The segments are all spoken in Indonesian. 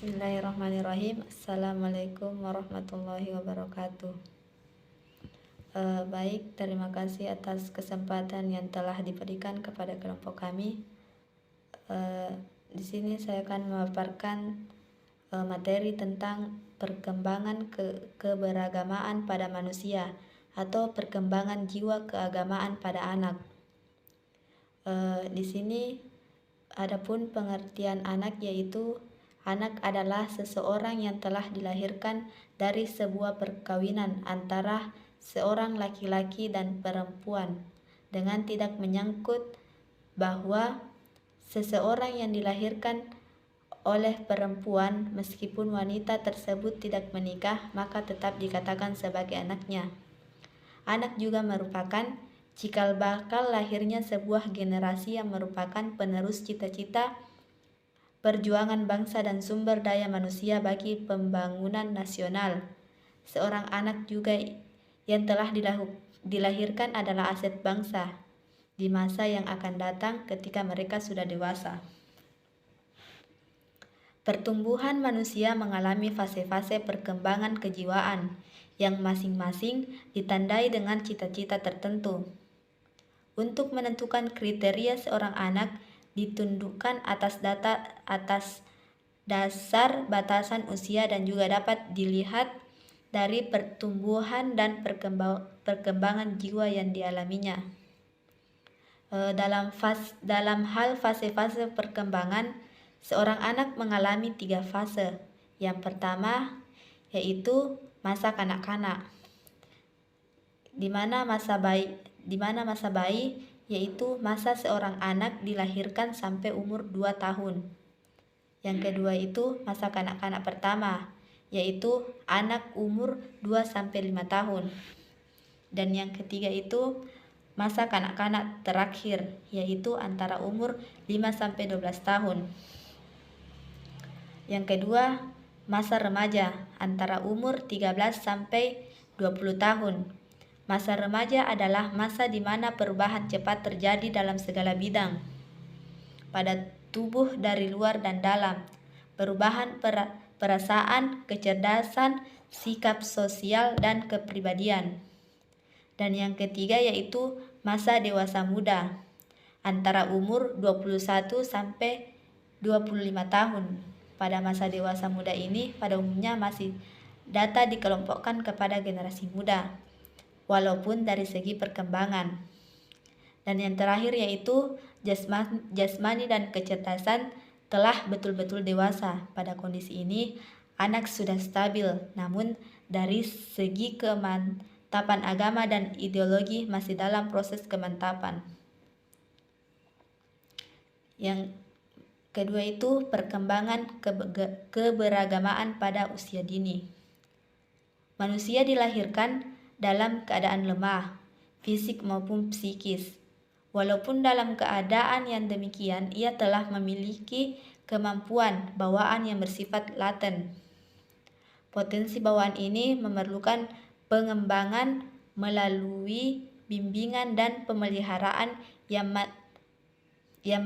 Bismillahirrahmanirrahim. Assalamualaikum warahmatullahi wabarakatuh. Baik, terima kasih atas kesempatan yang telah diberikan kepada kelompok kami. Di sini saya akan memaparkan materi tentang perkembangan keberagamaan pada manusia atau perkembangan jiwa keagamaan pada anak. Di sini adapun pengertian anak, yaitu anak adalah seseorang yang telah dilahirkan dari sebuah perkawinan antara seorang laki-laki dan perempuan, dengan tidak menyangkut bahwa seseorang yang dilahirkan oleh perempuan meskipun wanita tersebut tidak menikah, maka tetap dikatakan sebagai anaknya. Anak juga merupakan cikal bakal lahirnya sebuah generasi yang merupakan penerus cita-cita perjuangan bangsa dan sumber daya manusia bagi pembangunan nasional. Seorang anak juga yang telah dilahirkan adalah aset bangsa di masa yang akan datang ketika mereka sudah dewasa. Pertumbuhan manusia mengalami fase-fase perkembangan kejiwaan yang masing-masing ditandai dengan cita-cita tertentu. Untuk menentukan kriteria seorang anak ditundukkan atas dasar batasan usia dan juga dapat dilihat dari pertumbuhan dan perkembangan jiwa yang dialaminya. Dalam hal fase-fase perkembangan, seorang anak mengalami 3 fase. Yang pertama yaitu masa kanak-kanak, di mana masa bayi yaitu masa seorang anak dilahirkan sampai umur 2 tahun. Yang kedua itu masa kanak-kanak pertama, yaitu anak umur 2-5 tahun. Dan yang ketiga itu masa kanak-kanak terakhir, yaitu antara umur 5-12 tahun. Yang kedua, masa remaja antara umur 13-20 tahun. Masa remaja adalah masa di mana perubahan cepat terjadi dalam segala bidang pada tubuh dari luar dan dalam. Perubahan perasaan, kecerdasan, sikap sosial, dan kepribadian. Dan yang ketiga yaitu masa dewasa muda antara umur 21-25 tahun. Pada masa dewasa muda ini pada umumnya masih data dikelompokkan kepada generasi muda, walaupun dari segi perkembangan. Dan yang terakhir yaitu jasmani dan kecerdasan telah betul-betul dewasa. Pada kondisi ini anak sudah stabil, namun dari segi kemantapan agama dan ideologi masih dalam proses kemantapan. Yang kedua itu perkembangan keberagamaan pada usia dini. Manusia dilahirkan dalam keadaan lemah, fisik maupun psikis. Walaupun dalam keadaan yang demikian, ia telah memiliki kemampuan bawaan yang bersifat laten. Potensi bawaan ini memerlukan pengembangan melalui bimbingan dan pemeliharaan yang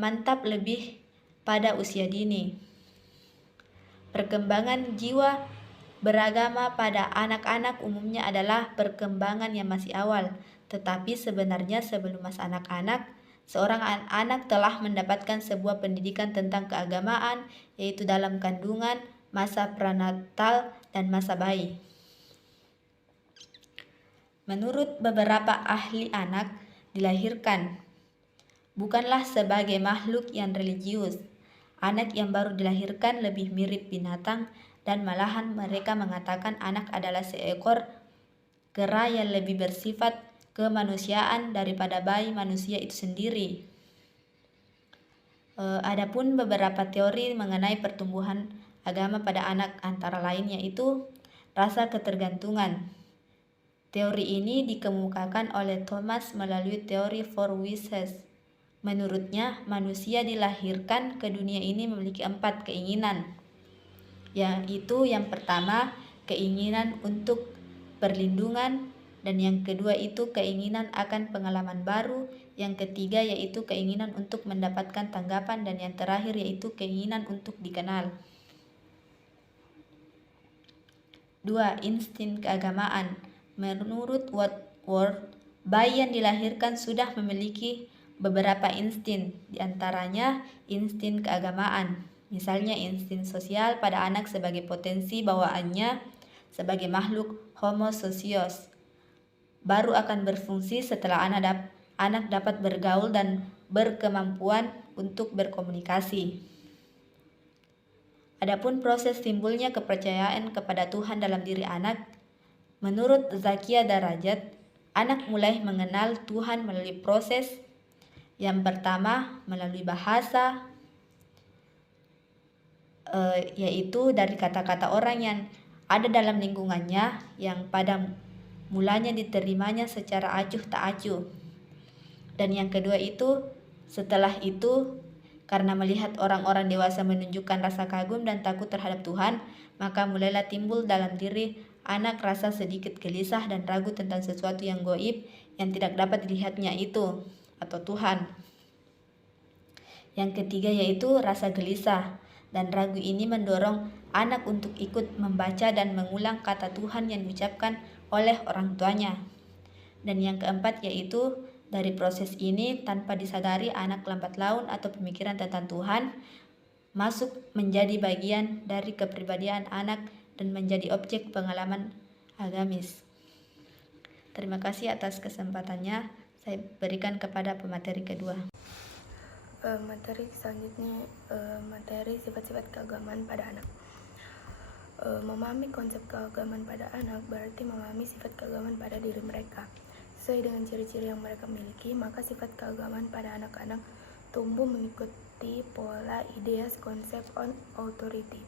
mantap lebih pada usia dini. Perkembangan jiwa beragama pada anak-anak umumnya adalah perkembangan yang masih awal, tetapi sebenarnya sebelum masa anak-anak, seorang anak telah mendapatkan sebuah pendidikan tentang keagamaan, yaitu dalam kandungan, masa prenatal, dan masa bayi. Menurut beberapa ahli anak, dilahirkan bukanlah sebagai makhluk yang religius. Anak yang baru dilahirkan lebih mirip binatang, dan malahan mereka mengatakan anak adalah seekor kera yang lebih bersifat kemanusiaan daripada bayi manusia itu sendiri. Adapun beberapa teori mengenai pertumbuhan agama pada anak, antara lain yaitu rasa ketergantungan. Teori ini dikemukakan oleh Thomas melalui teori Four Wishes. Menurutnya, manusia dilahirkan ke dunia ini memiliki 4 keinginan, yaitu yang pertama, keinginan untuk perlindungan, dan yang kedua itu keinginan akan pengalaman baru, yang ketiga yaitu keinginan untuk mendapatkan tanggapan, dan yang terakhir yaitu keinginan untuk dikenal. 2. Insting keagamaan. Menurut Woodward, bayi yang dilahirkan sudah memiliki beberapa insting, diantaranya insting keagamaan. Misalnya insting sosial pada anak sebagai potensi bawaannya sebagai makhluk homo socios. Baru akan berfungsi setelah anak dapat bergaul dan berkemampuan untuk berkomunikasi. Adapun proses timbulnya kepercayaan kepada Tuhan dalam diri anak, menurut Zakia Darajat, anak mulai mengenal Tuhan melalui proses yang pertama melalui bahasa, yaitu dari kata-kata orang yang ada dalam lingkungannya yang pada mulanya diterimanya secara acuh tak acuh. Dan yang kedua itu, setelah itu karena melihat orang-orang dewasa menunjukkan rasa kagum dan takut terhadap Tuhan, maka mulailah timbul dalam diri anak rasa sedikit gelisah dan ragu tentang sesuatu yang goib yang tidak dapat dilihatnya itu, atau Tuhan. Yang ketiga yaitu rasa gelisah dan ragu ini mendorong anak untuk ikut membaca dan mengulang kata Tuhan yang diucapkan oleh orang tuanya. Dan yang keempat yaitu dari proses ini, tanpa disadari anak lambat laun atau pemikiran tentang Tuhan masuk menjadi bagian dari kepribadian anak dan menjadi objek pengalaman agamis. Terima kasih atas kesempatannya. Saya berikan kepada pemateri kedua. Materi selanjutnya, materi sifat-sifat keagamaan pada anak. Memahami konsep keagamaan pada anak berarti memahami sifat keagamaan pada diri mereka. Sesuai dengan ciri-ciri yang mereka miliki, maka sifat keagamaan pada anak-anak tumbuh mengikuti pola ideas konsep on authority,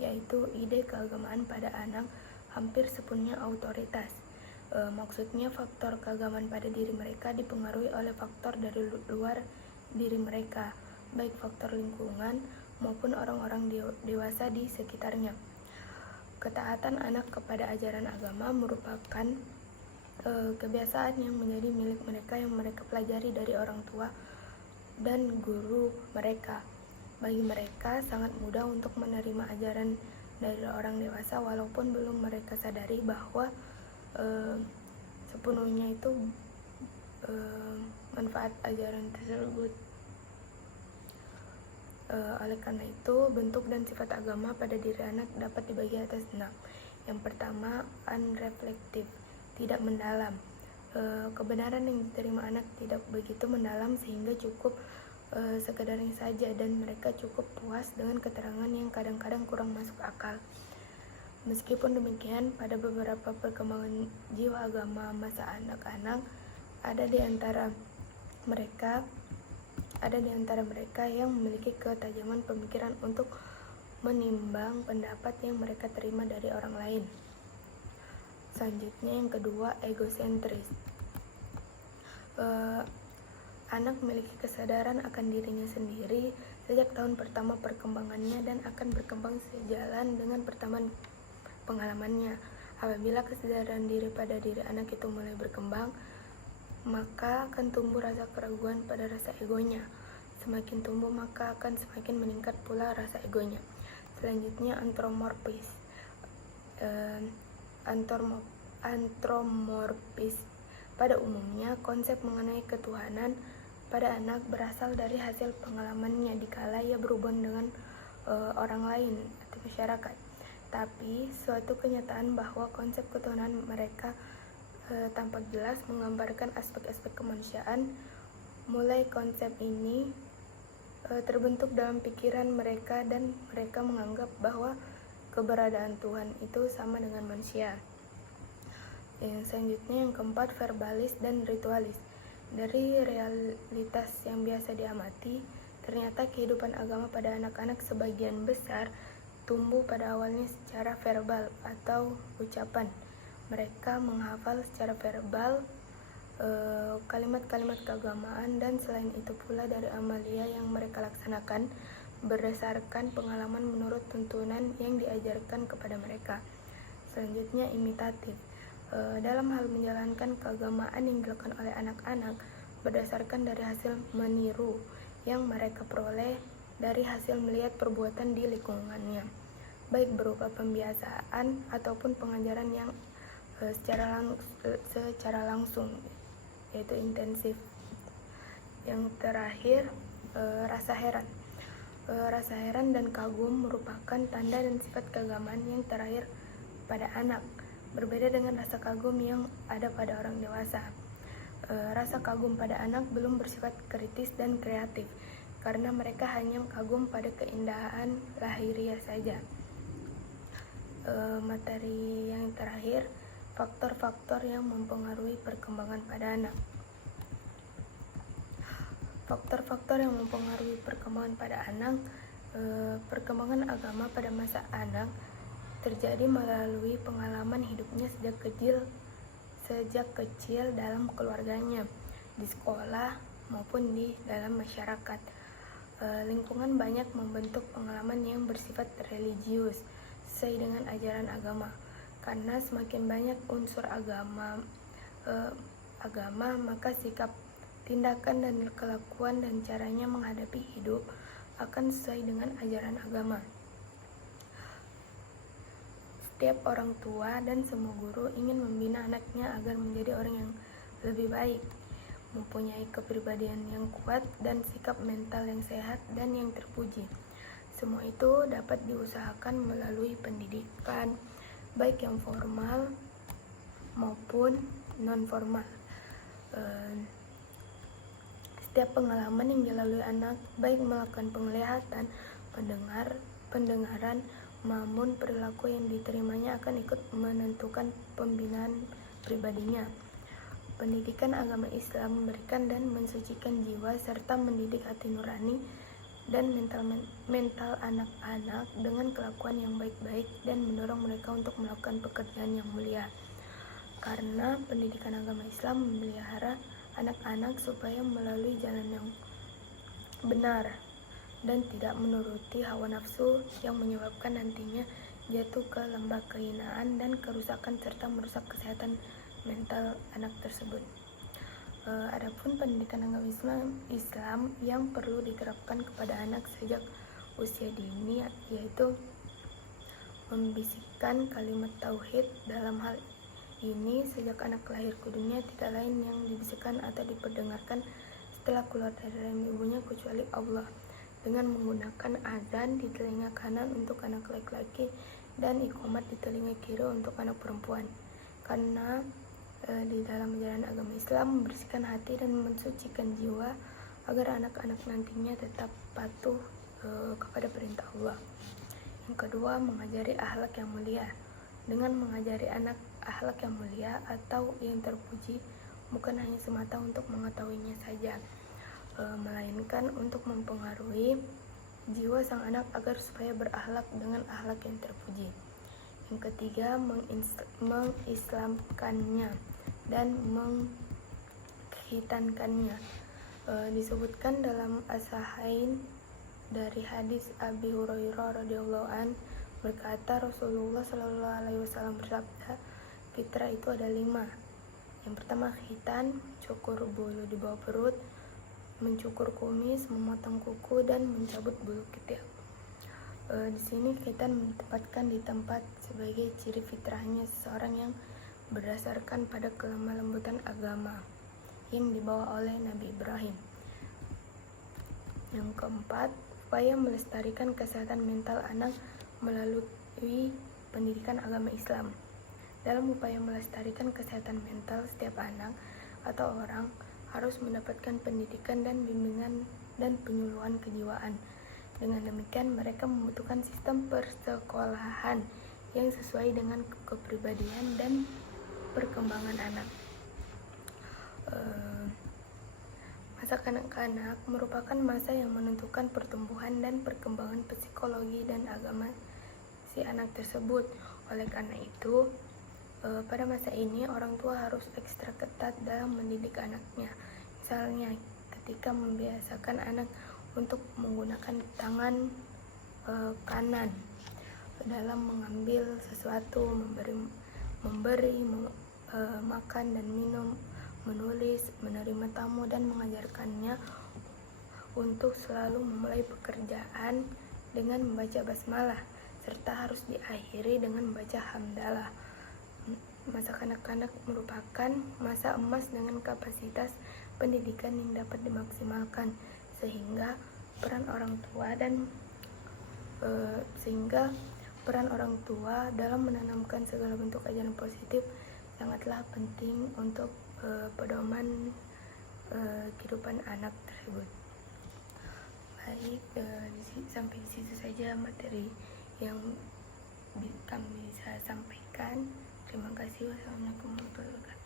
yaitu ide keagamaan pada anak hampir sepenuhnya otoritas. Maksudnya faktor keagamaan pada diri mereka dipengaruhi oleh faktor dari luar diri mereka, baik faktor lingkungan maupun orang-orang dewasa di sekitarnya. Ketaatan anak kepada ajaran agama merupakan kebiasaan yang menjadi milik mereka yang mereka pelajari dari orang tua dan guru mereka. Bagi mereka sangat mudah untuk menerima ajaran dari orang dewasa walaupun belum mereka sadari bahwa sepenuhnya itu manfaat ajaran tersebut. Oleh karena itu, bentuk dan sifat agama pada diri anak dapat dibagi atas 6. Yang pertama, unreflective, tidak mendalam. Kebenaran yang diterima anak tidak begitu mendalam sehingga cukup sekedarnya saja dan mereka cukup puas dengan keterangan yang kadang-kadang kurang masuk akal. Meskipun demikian, pada beberapa perkembangan jiwa agama masa anak-anak ada di antara mereka yang memiliki ketajaman pemikiran untuk menimbang pendapat yang mereka terima dari orang lain. Selanjutnya yang kedua, egosentris. Anak memiliki kesadaran akan dirinya sendiri sejak tahun pertama perkembangannya dan akan berkembang sejalan dengan pertambahan pengalamannya. Apabila kesadaran diri pada diri anak itu mulai berkembang, maka akan tumbuh rasa keraguan pada rasa egonya. Semakin tumbuh maka akan semakin meningkat pula rasa egonya. Selanjutnya antromorfis. Antromorfis. Pada umumnya, konsep mengenai ketuhanan pada anak berasal dari hasil pengalamannya dikala ia berhubungan dengan orang lain atau masyarakat. Tapi suatu kenyataan bahwa konsep ketuhanan mereka tampak jelas menggambarkan aspek-aspek kemanusiaan. Mulai konsep ini terbentuk dalam pikiran mereka dan mereka menganggap bahwa keberadaan Tuhan itu sama dengan manusia. Yang selanjutnya yang keempat, verbalis dan ritualis. Dari realitas yang biasa diamati, ternyata kehidupan agama pada anak-anak sebagian besar tumbuh pada awalnya secara verbal atau ucapan. Mereka menghafal secara verbal kalimat-kalimat keagamaan dan selain itu pula dari amalia yang mereka laksanakan berdasarkan pengalaman menurut tuntunan yang diajarkan kepada mereka. Selanjutnya imitatif. Dalam hal menjalankan keagamaan yang dilakukan oleh anak-anak berdasarkan dari hasil meniru yang mereka peroleh dari hasil melihat perbuatan di lingkungannya. baik berupa pembiasaan ataupun pengajaran yang secara langsung, yaitu intensif. Yang terakhir, rasa heran. Rasa heran dan kagum merupakan tanda dan sifat keagamaan yang terakhir pada anak, berbeda dengan rasa kagum yang ada pada orang dewasa. Rasa kagum pada anak belum bersifat kritis dan kreatif, karena mereka hanya kagum pada keindahan lahiriah saja. Materi yang terakhir, faktor-faktor yang mempengaruhi perkembangan pada anak. Faktor-faktor yang mempengaruhi perkembangan pada anak. Perkembangan agama pada masa anak terjadi melalui pengalaman hidupnya sejak kecil dalam keluarganya, di sekolah maupun di dalam masyarakat. Lingkungan banyak membentuk pengalaman yang bersifat religius sesuai dengan ajaran agama. Karena semakin banyak unsur agama, maka sikap, tindakan, dan kelakuan dan caranya menghadapi hidup akan sesuai dengan ajaran agama. Setiap orang tua dan semua guru ingin membina anaknya agar menjadi orang yang lebih baik, mempunyai kepribadian yang kuat dan sikap mental yang sehat dan yang terpuji. Semua itu dapat diusahakan melalui pendidikan, baik yang formal maupun non-formal. Setiap pengalaman yang dilalui anak, baik melakukan penglihatan, pendengaran, maupun perilaku yang diterimanya akan ikut menentukan pembinaan pribadinya. Pendidikan agama Islam memberikan dan mensucikan jiwa serta mendidik hati nurani dan mental anak-anak dengan kelakuan yang baik-baik dan mendorong mereka untuk melakukan pekerjaan yang mulia. Karena pendidikan agama Islam memelihara anak-anak supaya melalui jalan yang benar dan tidak menuruti hawa nafsu yang menyebabkan nantinya jatuh ke lembah kehinaan dan kerusakan serta merusak kesehatan mental anak tersebut. Adapun pendidikan agama Islam yang perlu diterapkan kepada anak sejak usia dini, yaitu membisikkan kalimat tauhid. Dalam hal ini sejak anak lahir ke dunia tidak lain yang dibisikkan atau diperdengarkan setelah keluar dari rahim ibunya kecuali Allah, dengan menggunakan azan di telinga kanan untuk anak laki-laki dan iqamat di telinga kiri untuk anak perempuan. Karena di dalam ajaran agama Islam membersihkan hati dan mensucikan jiwa agar anak-anak nantinya tetap patuh kepada perintah Allah. Yang kedua, mengajari akhlak yang mulia. Dengan mengajari anak akhlak yang mulia atau yang terpuji bukan hanya semata untuk mengetahuinya saja, melainkan untuk mempengaruhi jiwa sang anak agar supaya berakhlak dengan akhlak yang terpuji. Yang ketiga, mengislamkannya dan mengkhitankannya. Disebutkan dalam as-sahihain dari hadis Abi Hurairah radhiyallahu an, berkata Rasulullah Shallallahu Alaihi Wasallam bersabda, fitrah itu ada 5. Yang pertama khitan, cukur bulu di bawah perut, mencukur kumis, memotong kuku, dan mencabut bulu ketiak. Di sini khitan ditempatkan di tempat sebagai ciri fitrahnya seseorang yang berdasarkan pada kelemah lembutan agama yang dibawa oleh Nabi Ibrahim. Yang keempat, upaya melestarikan kesehatan mental anak melalui pendidikan agama Islam. Dalam upaya melestarikan kesehatan mental, setiap anak atau orang harus mendapatkan pendidikan dan bimbingan dan penyuluhan kejiwaan. Dengan demikian, mereka membutuhkan sistem persekolahan yang sesuai dengan kepribadian dan perkembangan anak. Masa kanak-kanak merupakan masa yang menentukan pertumbuhan dan perkembangan psikologi dan agama si anak tersebut. Oleh karena itu, pada masa ini orang tua harus ekstra ketat dalam mendidik anaknya. Misalnya, ketika membiasakan anak untuk menggunakan tangan kanan dalam mengambil sesuatu, memberi makan dan minum, menulis, menerima tamu, dan mengajarkannya untuk selalu memulai pekerjaan dengan membaca basmalah serta harus diakhiri dengan membaca hamdalah. Masa kanak-kanak merupakan masa emas dengan kapasitas pendidikan yang dapat dimaksimalkan, sehingga peran orang tua dalam menanamkan segala bentuk ajaran positif sangatlah penting untuk pedoman kehidupan anak tersebut. Baik, sampai di situ saja materi yang kami bisa sampaikan. Terima kasih. Wassalamualaikum warahmatullahi wabarakatuh.